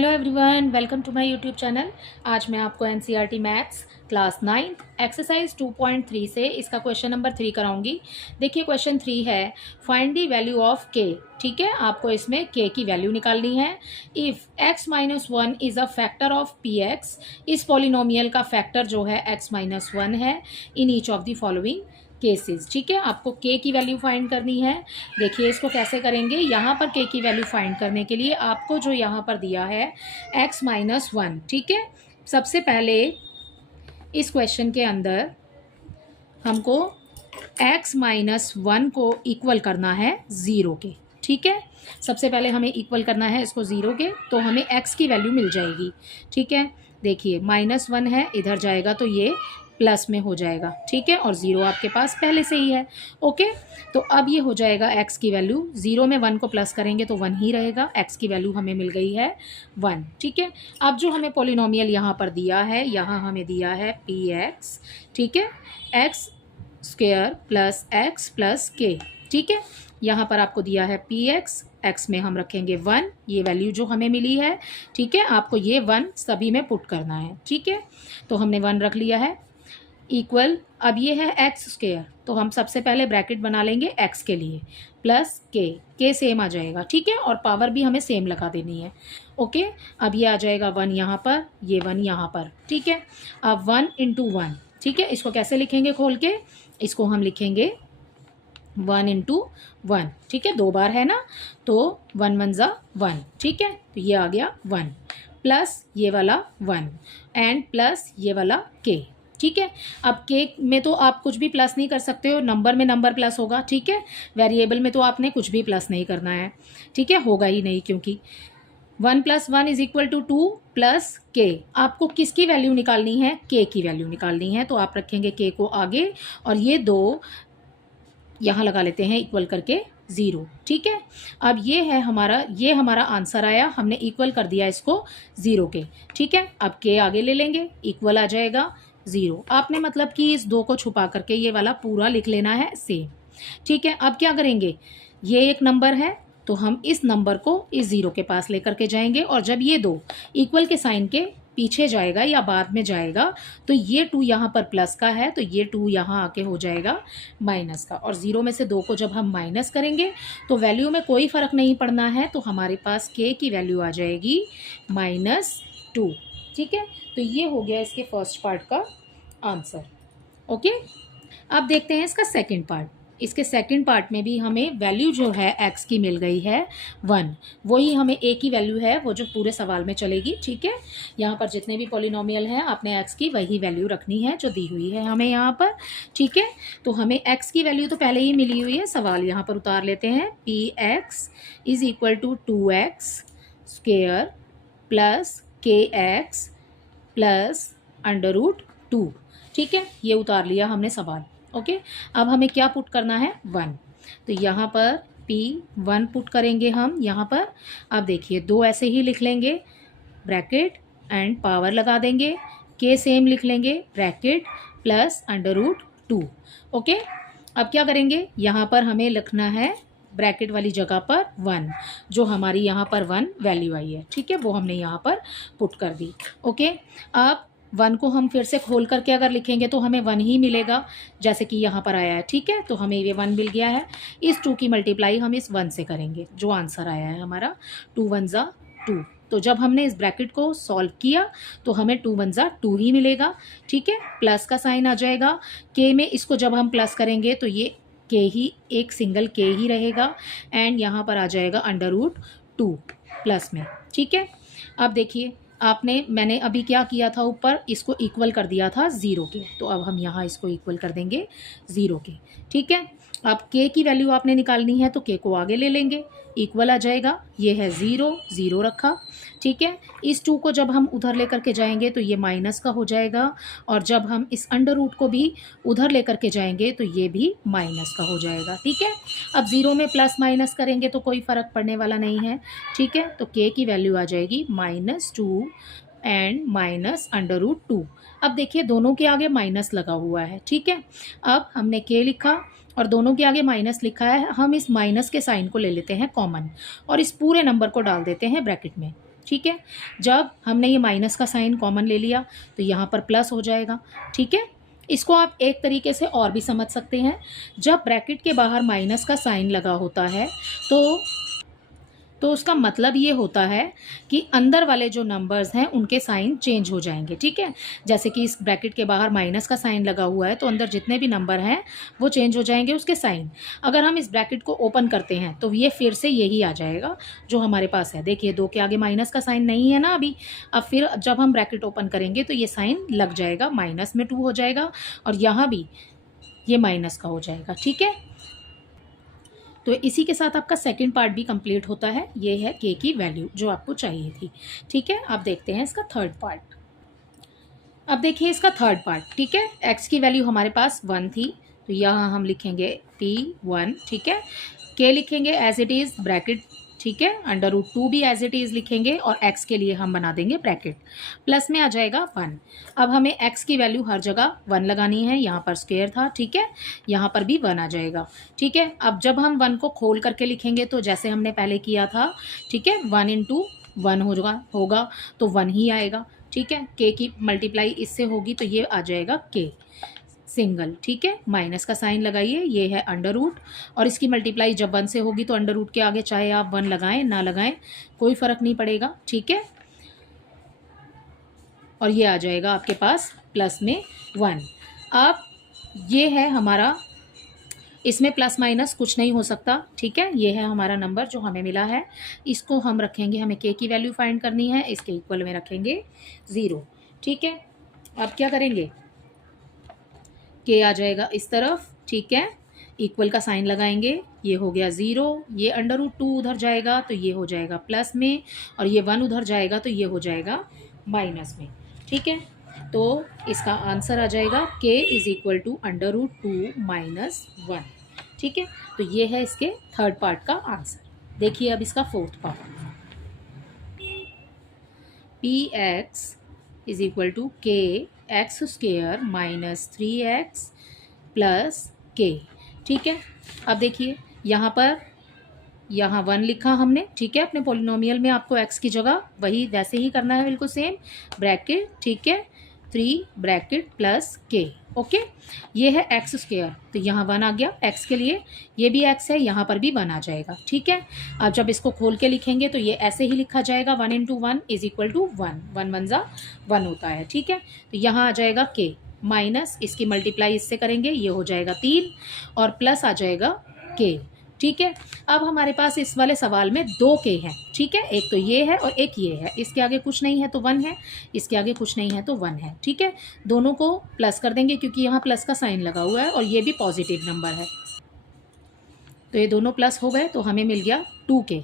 Hello everyone, welcome to my YouTube channel. आज मैं आपको एनसीईआरटी मैथ्स क्लास 9 एक्सरसाइज 2.3 से इसका क्वेश्चन नंबर 3 कराऊंगी। देखिए क्वेश्चन 3 है, फाइंड दी वैल्यू ऑफ के। ठीक है, आपको इसमें के की वैल्यू निकालनी है। If x minus 1 is a factor of P x, इस पॉलिनोमियल का फैक्टर जो है x माइनस 1 है in each of the following cases. ठीक है, आपको के की वैल्यू फाइंड करनी है। देखिए इसको कैसे करेंगे। यहाँ पर के की वैल्यू फाइंड करने के लिए आपको जो यहाँ पर दिया है x माइनस 1, ठीक है, सबसे पहले इस क्वेश्चन के अंदर हमको x माइनस 1 को इक्वल करना है 0 के। ठीक है, सबसे पहले हमें इक्वल करना है इसको 0 के, तो हमें x की वैल्यू मिल जाएगी। ठीक है, देखिए -1 है, इधर जाएगा तो ये प्लस में हो जाएगा। ठीक है, और 0 आपके पास पहले से ही है। ओके, तो अब ये हो जाएगा x की वैल्यू, 0 में 1 को प्लस करेंगे तो 1 ही रहेगा। x की वैल्यू हमें मिल गई है 1। ठीक है, अब जो हमें पॉलिनोमियल यहाँ पर दिया है, यहाँ हमें दिया है px। ठीक है, x square plus x plus के। ठीक है, यहाँ पर आपको दिया है px, x में हम रखेंगे 1, ये वैल्यू जो हमें मिली है। ठीक है, आपको ये 1 सभी में पुट करना है। ठीक है, तो हमने 1 रख लिया है इक्वल, अब ये है एक्स स्क्वायर, तो हम सबसे पहले ब्रैकेट बना लेंगे x के लिए, प्लस के सेम आ जाएगा। ठीक है, और पावर भी हमें सेम लगा देनी है। ओके, अब ये आ जाएगा 1 यहाँ पर, ये 1 यहाँ पर। ठीक है, अब 1 इंटू 1। ठीक है, इसको कैसे लिखेंगे खोल के, इसको हम लिखेंगे 1 इंटू 1। ठीक है, 2 बार है ना, तो 1 1 ज़ा 1। ठीक है, तो ये आ गया 1 प्लस ये वाला 1 एंड प्लस ये वाला के। ठीक है, अब के में तो आप कुछ भी प्लस नहीं कर सकते हो, नंबर में नंबर प्लस होगा। ठीक है, वेरिएबल में तो आपने कुछ भी प्लस नहीं करना है। ठीक है, होगा ही नहीं, क्योंकि 1 + 1 इज इक्वल टू 2 प्लस के। आपको किसकी वैल्यू निकालनी है, के की वैल्यू निकालनी है, तो आप रखेंगे के को आगे और ये 2 यहाँ लगा लेते हैं इक्वल करके 0। ठीक है, अब ये है हमारा, ये हमारा आंसर आया, हमने इक्वल कर दिया इसको 0 के। ठीक है, अब के आगे ले लेंगे, इक्वल आ जाएगा 0। आपने मतलब कि इस 2 को छुपा करके ये वाला पूरा लिख लेना है सेम। ठीक है, अब क्या करेंगे, ये एक नंबर है तो हम इस नंबर को इस 0 के पास लेकर के जाएंगे, और जब ये 2 इक्वल के साइन के पीछे जाएगा या बाद में जाएगा तो ये 2 यहाँ पर प्लस का है, तो ये 2 यहाँ आके हो जाएगा माइनस का, और 0 में से 2 को जब हम माइनस करेंगे तो वैल्यू में कोई फ़र्क नहीं पड़ना है, तो हमारे पास के की वैल्यू आ जाएगी -2। ठीक है, तो ये हो गया इसके फर्स्ट पार्ट का आंसर। ओके, अब देखते हैं इसका सेकंड पार्ट। इसके सेकंड पार्ट में भी हमें वैल्यू जो है x की मिल गई है 1, वही हमें a की वैल्यू है, वो जो पूरे सवाल में चलेगी। ठीक है, यहाँ पर जितने भी पॉलिनोमियल हैं आपने x की वही वैल्यू रखनी है जो दी हुई है हमें यहाँ पर। ठीक है, तो हमें x की वैल्यू तो पहले ही मिली हुई है, सवाल यहाँ पर उतार लेते हैं। px is equal to 2x square plus kx plus √2। ठीक है, ये उतार लिया हमने सवाल। ओके, अब हमें क्या पुट करना है, 1, तो यहाँ पर p1 पुट करेंगे हम यहाँ पर। अब देखिए 2 ऐसे ही लिख लेंगे, ब्रैकेट एंड पावर लगा देंगे, के सेम लिख लेंगे, ब्रैकेट प्लस √2। ओके, अब क्या करेंगे, यहाँ पर हमें लिखना है ब्रैकेट वाली जगह पर 1, जो हमारी यहाँ पर 1 वैल्यू आई है। ठीक है, वो हमने यहाँ पर पुट कर दी। ओके, अब 1 को हम फिर से खोल करके अगर लिखेंगे तो हमें 1 ही मिलेगा, जैसे कि यहाँ पर आया है। ठीक है, तो हमें ये 1 मिल गया है। इस 2 की मल्टीप्लाई हम इस 1 से करेंगे, जो आंसर आया है हमारा 2 1 ज़ा 2। तो जब हमने इस ब्रैकेट को सॉल्व किया तो हमें 2 1 ज़ा 2 ही मिलेगा। ठीक है, प्लस का साइन आ जाएगा, के में इसको जब हम प्लस करेंगे तो ये के ही, एक सिंगल के ही रहेगा, एंड यहाँ पर आ जाएगा √2 प्लस में। ठीक है, अब देखिए मैंने अभी क्या किया था, ऊपर इसको इक्वल कर दिया था 0 के, तो अब हम यहाँ इसको इक्वल कर देंगे 0 के। ठीक है, अब के की वैल्यू आपने निकालनी है तो के को आगे ले लेंगे, इक्वल आ जाएगा, ये है 0 0 रखा। ठीक है, इस 2 को जब हम उधर लेकर के जाएंगे तो ये माइनस का हो जाएगा, और जब हम इस √ को भी उधर लेकर के जाएंगे तो ये भी माइनस का हो जाएगा। ठीक है, अब 0 में प्लस माइनस करेंगे तो कोई फ़र्क पड़ने वाला नहीं है। ठीक है, तो के की वैल्यू आ जाएगी -2 एंड -√2। अब देखिए दोनों के आगे माइनस लगा हुआ है। ठीक है, अब हमने के लिखा और दोनों के आगे माइनस लिखा है, हम इस माइनस के साइन को ले लेते हैं कॉमन और इस पूरे नंबर को डाल देते हैं ब्रैकेट में। ठीक है। जब हमने ये माइनस का साइन कॉमन ले लिया तो यहाँ पर प्लस हो जाएगा। ठीक है, इसको आप एक तरीके से और भी समझ सकते हैं। जब ब्रैकेट के बाहर माइनस का साइन लगा होता है तो उसका मतलब ये होता है कि अंदर वाले जो नंबर्स हैं उनके साइन चेंज हो जाएंगे। ठीक है, जैसे कि इस ब्रैकेट के बाहर माइनस का साइन लगा हुआ है तो अंदर जितने भी नंबर हैं वो चेंज हो जाएंगे उसके साइन। अगर हम इस ब्रैकेट को ओपन करते हैं तो ये फिर से यही आ जाएगा जो हमारे पास है। देखिए 2 के आगे माइनस का साइन नहीं है ना अभी। अब फिर जब हम ब्रैकेट ओपन करेंगे तो ये साइन लग जाएगा, माइनस में 2 हो जाएगा और यहाँ भी ये माइनस का हो जाएगा। ठीक है, तो इसी के साथ आपका सेकंड पार्ट भी कंप्लीट होता है। ये है के की वैल्यू जो आपको चाहिए थी। ठीक है, अब देखते हैं इसका थर्ड पार्ट। अब देखिए इसका थर्ड पार्ट। ठीक है, एक्स की वैल्यू हमारे पास 1 थी तो यहाँ हम लिखेंगे P1। ठीक है, के लिखेंगे एज इट इज़ ब्रैकेट। ठीक है, √2 भी एज इट इज़ लिखेंगे और x के लिए हम बना देंगे ब्रैकेट, प्लस में आ जाएगा 1। अब हमें x की वैल्यू हर जगह 1 लगानी है। यहाँ पर स्क्वायर था, ठीक है, यहाँ पर भी 1 आ जाएगा। ठीक है, अब जब हम 1 को खोल करके लिखेंगे तो जैसे हमने पहले किया था, ठीक है, 1 × 1 होगा तो 1 ही आएगा। ठीक है, k की मल्टीप्लाई इससे होगी तो ये आ जाएगा k सिंगल। ठीक है, माइनस का साइन लगाइए, ये है √ और इसकी मल्टीप्लाई जब 1 से होगी तो √ के आगे चाहे आप 1 लगाएं ना लगाएं कोई फ़र्क नहीं पड़ेगा। ठीक है, और ये आ जाएगा आपके पास प्लस में 1। अब ये है हमारा, इसमें प्लस माइनस कुछ नहीं हो सकता। ठीक है, ये है हमारा नंबर जो हमें मिला है। इसको हम रखेंगे, हमें के की वैल्यू फाइंड करनी है, इसके इक्वल में रखेंगे 0। ठीक है, अब क्या करेंगे, के आ जाएगा इस तरफ। ठीक है, इक्वल का साइन लगाएंगे, ये हो गया 0, ये √2 उधर जाएगा तो ये हो जाएगा प्लस में, और ये 1 उधर जाएगा तो ये हो जाएगा माइनस में। ठीक है, तो इसका आंसर आ जाएगा k = √2 - 1। ठीक है, तो ये है इसके थर्ड पार्ट का आंसर। देखिए अब इसका fourth part, px = k x² - 3x + k। ठीक है, अब देखिए यहाँ 1 लिखा हमने। ठीक है, अपने पॉलिनोमियल में आपको x की जगह वही वैसे ही करना है, बिल्कुल सेम ब्रैकेट। ठीक है, 3 ब्रैकेट प्लस k। ओके, ये है x² तो यहाँ 1 आ गया x के लिए, ये भी x है, यहाँ पर भी 1 आ जाएगा। ठीक है, अब जब इसको खोल के लिखेंगे तो ये ऐसे ही लिखा जाएगा, 1 × 1 = 1, 1 1 ज़ा 1 होता है। ठीक है, तो यहाँ आ जाएगा k माइनस, इसकी मल्टीप्लाई इससे करेंगे, ये हो जाएगा 3 और प्लस आ जाएगा k। ठीक है, अब हमारे पास इस वाले सवाल में 2 k हैं। ठीक है, एक तो ये है और एक ये है, इसके आगे कुछ नहीं है तो 1 है, इसके आगे कुछ नहीं है तो 1 है। ठीक है, दोनों को प्लस कर देंगे क्योंकि यहाँ प्लस का साइन लगा हुआ है और ये भी पॉजिटिव नंबर है, तो ये दोनों प्लस हो गए तो हमें मिल गया 2k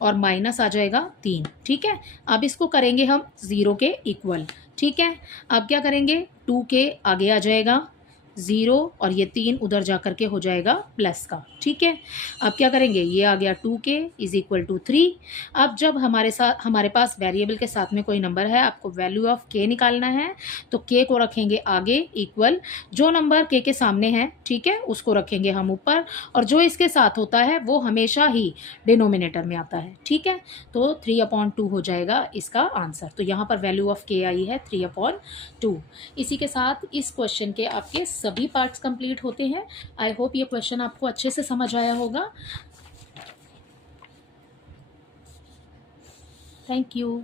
और माइनस आ जाएगा 3। ठीक है, अब इसको करेंगे हम 0 के इक्वल। ठीक है, अब क्या करेंगे, 2k आगे आ जाएगा 0 और ये 3 उधर जा करके हो जाएगा प्लस का। ठीक है, अब क्या करेंगे, ये आ गया 2k = 3। अब जब हमारे पास वेरिएबल के साथ में कोई नंबर है, आपको वैल्यू ऑफ k निकालना है तो k को रखेंगे आगे इक्वल, जो नंबर k के सामने है, ठीक है, उसको रखेंगे हम ऊपर, और जो इसके साथ होता है वो हमेशा ही डिनोमिनेटर में आता है। ठीक है, तो 3/2 हो जाएगा इसका आंसर। तो यहाँ पर वैल्यू ऑफ k आई है 3/2। इसी के साथ इस क्वेश्चन के आपके सभी पार्ट्स कंप्लीट होते हैं। आई होप ये क्वेश्चन आपको अच्छे से समझ आया होगा। Thank you.